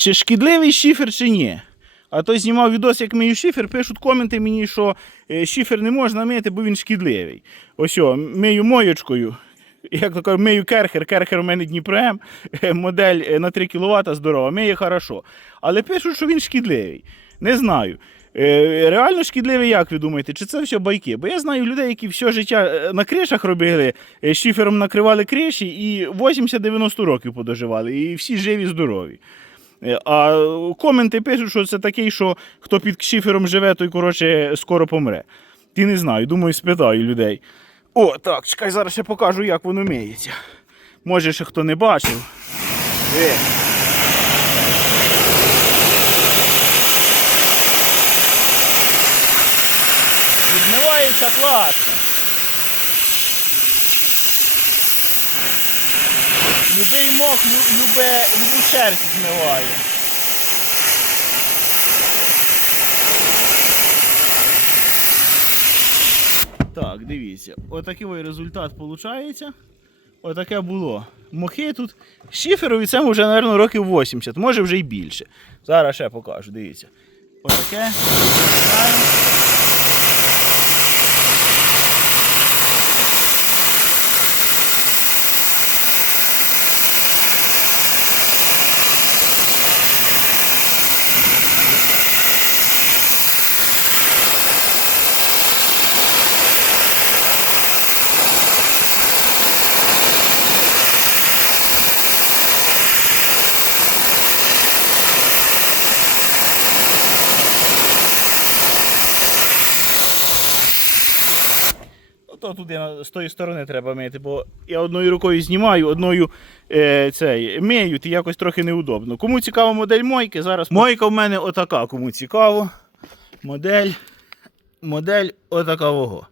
чи шкідливий шифер, чи ні. А то знімав відос, як мию шифер, пишуть коменти мені, що е, шифер не можна мити, бо він шкідливий. Ось о, мию моєчкою. Як то кажуть, мию керхер, керхер у мене Дніпром, е, модель е, на 3 кВт здорова, миє хорошо. Але пишуть, що він шкідливий. Не знаю. Реально шкідливий, як ви думаєте, чи це все байки? Бо я знаю людей, які все життя на кришах робили, шифером накривали криші і 80-90 років подоживали, і всі живі, здорові. Е, А коменти пишуть, що це такий, що хто під шифером живе, той коротше скоро помре. Ти не знаю, думаю, спитаю людей. О, так, чекай, зараз я покажу, як воно миється. Може, ще хто не бачив. Е. Відмивається класно. Любий мох, любе, любу шерсть змиває. Так, дивіться, отакий результат виходить. Отаке було. Мохи тут шиферові це вже, мабуть, років 80, може вже й більше. Зараз ще покажу, дивіться. Отаке. То на- з тої сторони треба мити, бо я одною рукою знімаю, одною е, цей, мию, і якось трохи неудобно. Кому цікава модель мойки, зараз. Мойка в мене отака, кому цікаво. Модель. Модель отака вого.